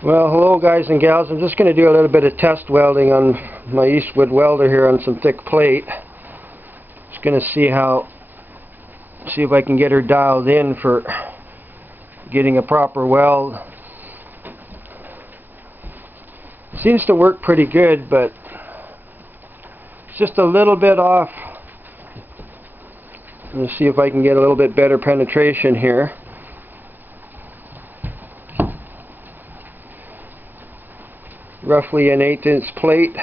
Well, hello guys and gals. I'm just going to do a little bit of test welding on my Eastwood welder here on some thick plate. Just going to see if I can get her dialed in for getting a proper weld. Seems to work pretty good, but it's just a little bit off. Let's see if I can get a little bit better penetration here. Roughly an 1/8 inch plate.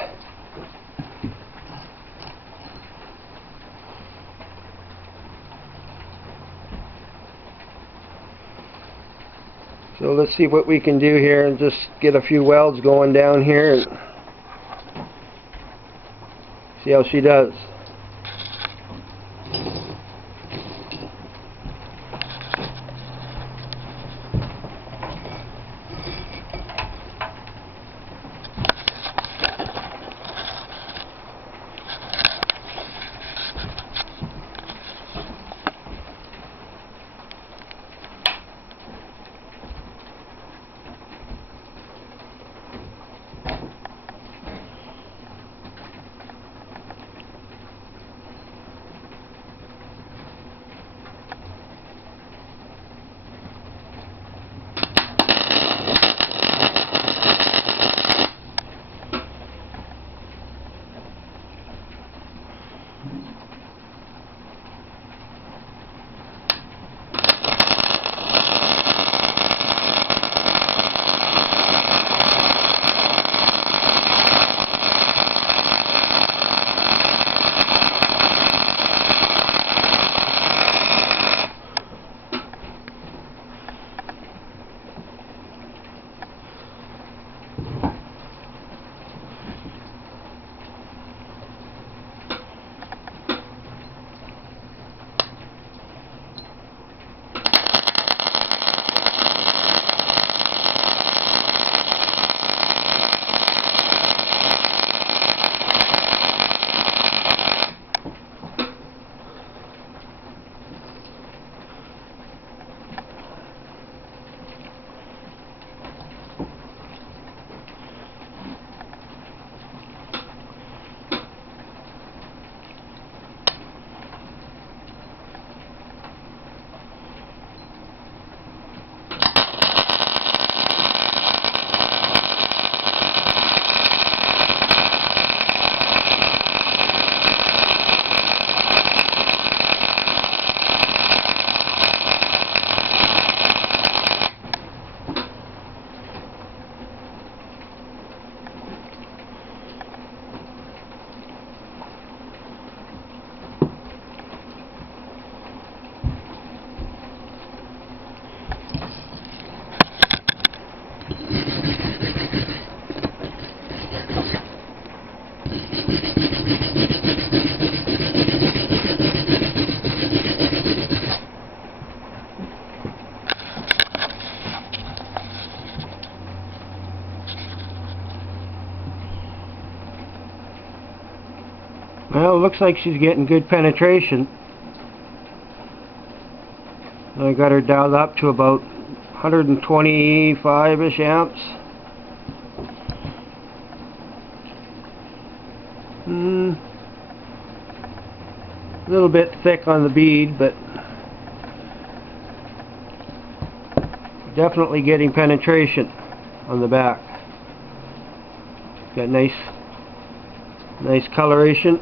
So let's see what we can do here and just get a few welds going down here and see how she does. Well, it looks like she's getting good penetration. I got her dialed up to about 125-ish amps. A little bit thick on the bead, but definitely getting penetration on the back. Got nice coloration.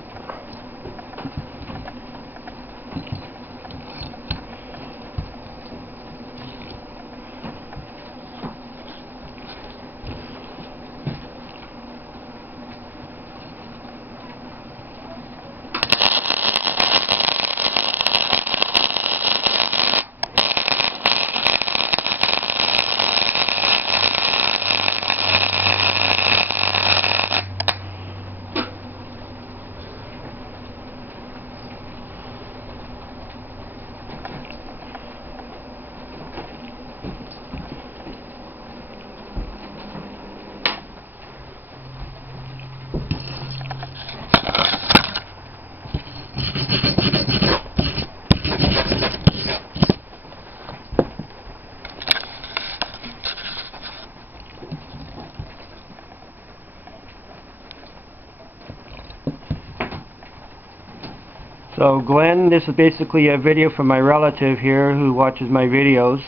So Glen, this is basically a video from my relative here who watches my videos.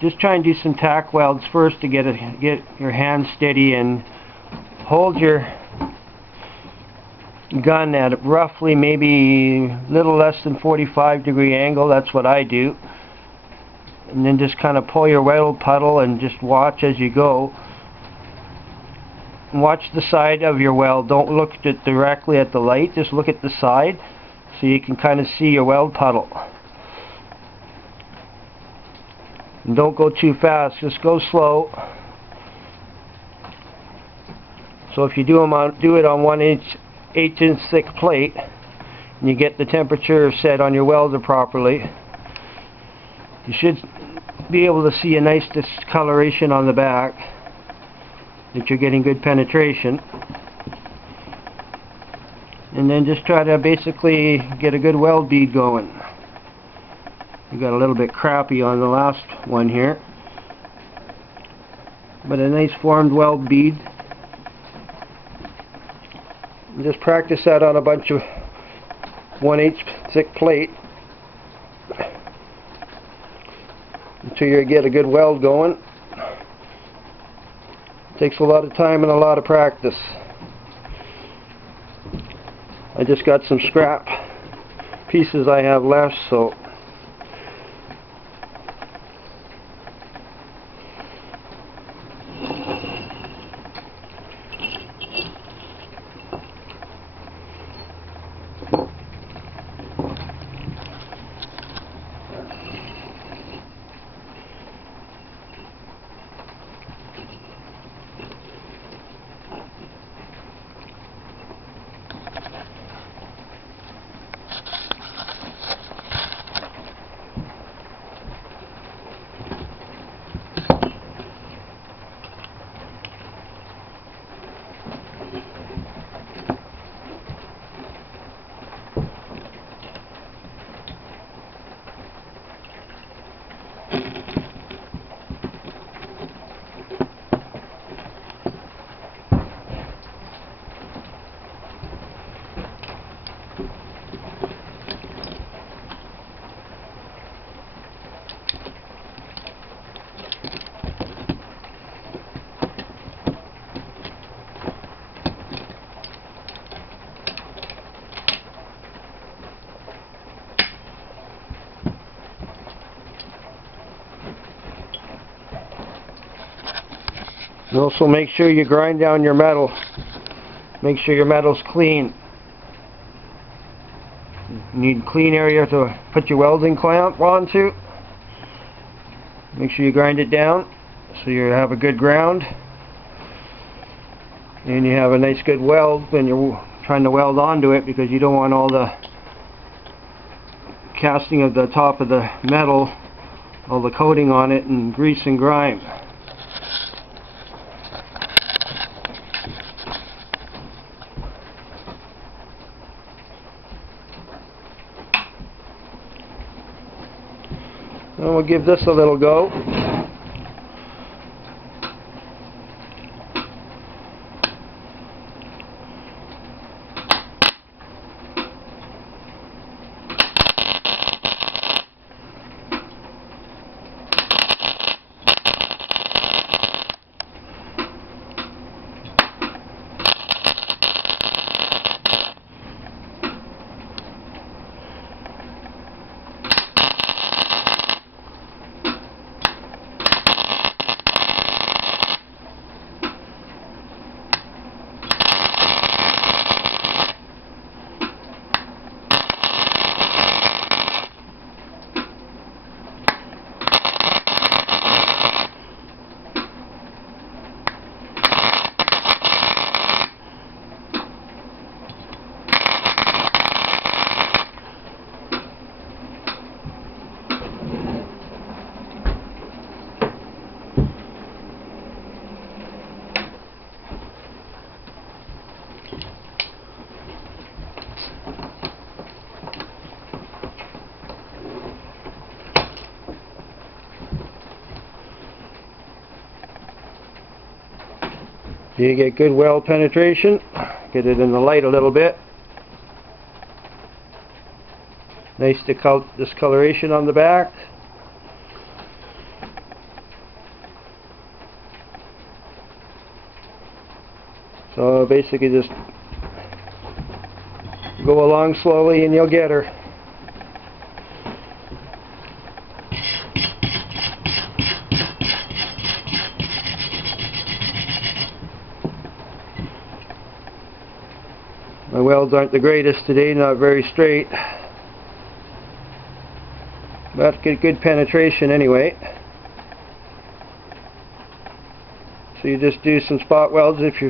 Just try and do some tack welds first to get your hand steady and hold your gun at roughly maybe a little less than 45-degree angle. That's what I do. And then just kind of pull your weld puddle and just watch as you go. Watch the side of your weld. Don't look directly at the light, just look at the side so you can kind of see your weld puddle. And don't go too fast, just go slow. So if you do it on 1/8" thick plate and you get the temperature set on your welder properly, you should be able to see a nice discoloration on the back, that you're getting good penetration. And then just try to basically get a good weld bead going. We got a little bit crappy on the last one here, but a nice formed weld bead. And just practice that on a bunch of 1/8" thick plate until you get a good weld going. Takes a lot of time and a lot of practice. I just got some scrap pieces I have left, so and also make sure you grind down your metal. Make sure your metal's clean. You need a clean area to put your welding clamp onto. Make sure you grind it down so you have a good ground. And you have a nice good weld when you're trying to weld onto it, because you don't want all the casting of the top of the metal, all the coating on it, and grease and grime. And we'll give this a little go. You get good weld penetration. Get it in the light a little bit. Nice discoloration on the back. So basically just go along slowly and you'll get her. My welds aren't the greatest today, not very straight, but get good penetration anyway. So you just do some spot welds if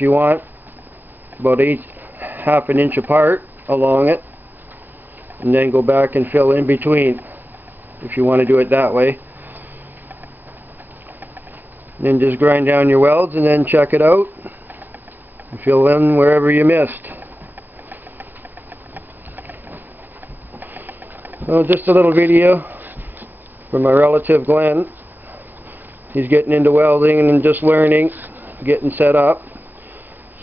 you want, about half an inch apart along it, and then go back and fill in between if you want to do it that way. And then just grind down your welds and then check it out and fill in wherever you missed. So just a little video from my relative Glen. He's getting into welding and just learning, getting set up.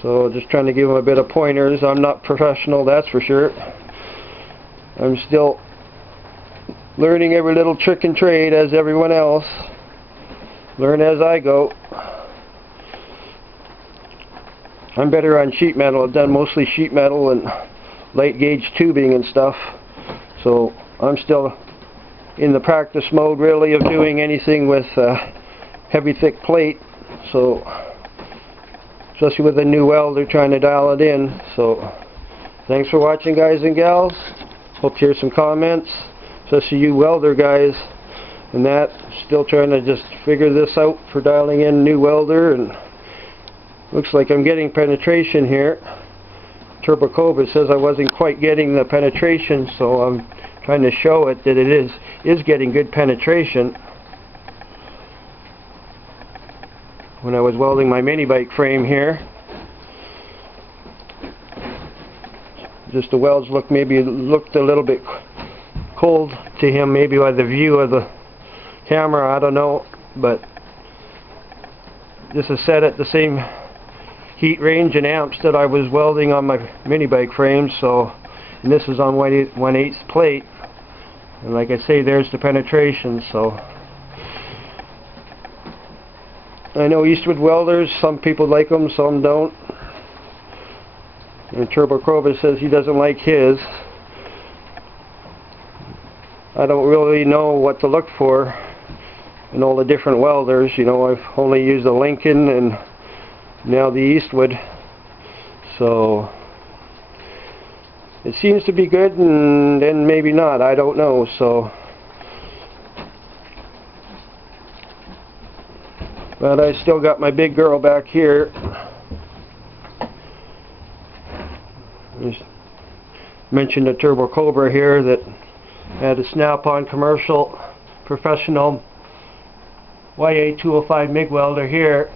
So just trying to give him a bit of pointers. I'm not professional, that's for sure. I'm still learning every little trick and trade as everyone else. Learn as I go. I'm better on sheet metal. I've done mostly sheet metal and light gauge tubing and stuff. So I'm still in the practice mode really of doing anything with heavy thick plate. So especially with a new welder trying to dial it in. So thanks for watching, guys and gals. Hope to hear some comments, especially you welder guys and that. Still trying to just figure this out for dialing in a new welder, and looks like I'm getting penetration here. Turbo Cobra says I wasn't quite getting the penetration, so I'm trying to show it that it is getting good penetration. When I was welding my mini bike frame here, just the welds looked a little bit cold to him, maybe by the view of the camera, I don't know, but this is set at the same heat range and amps that I was welding on my mini bike frame. So, and this is on 1/8 plate, and like I say, there's the penetration. So I know Eastwood welders, some people like them, some don't. And Turbo Cobra says he doesn't like his. I don't really know what to look for in all the different welders. You know, I've only used the Lincoln and now the Eastwood. So it seems to be good, and then maybe not, I don't know. So, but I still got my big girl back here. Just mentioned the Turbo Cobra here that had a snap-on commercial professional YA205 MIG welder here.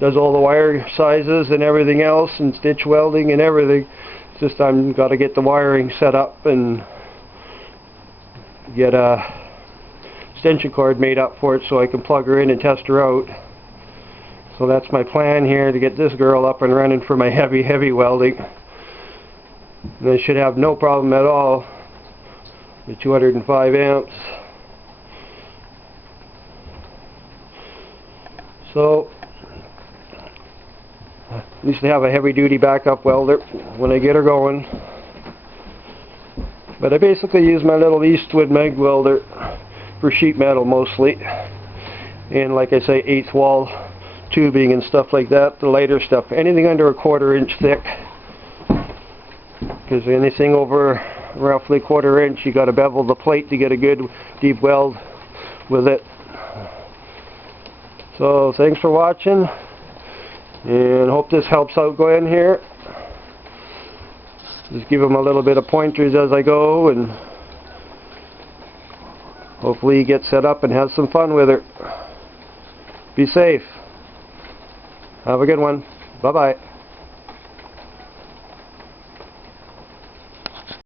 Does all the wire sizes and everything else, and stitch welding and everything. It's just I'm got to get the wiring set up and get a extension cord made up for it so I can plug her in and test her out. So that's my plan here, to get this girl up and running for my heavy welding. And I should have no problem at all with 205 amps. So at least I have a heavy duty backup welder when I get her going. But I basically use my little Eastwood MIG welder for sheet metal mostly, and like I say, 1/8 wall tubing and stuff like that, the lighter stuff, anything under a 1/4 inch thick, because anything over roughly 1/4 inch you got to bevel the plate to get a good deep weld with it. So thanks for watching, and hope this helps out Glen here. Just give him a little bit of pointers as I go, and hopefully he gets set up and has some fun with her. Be safe. Have a good one. Bye bye.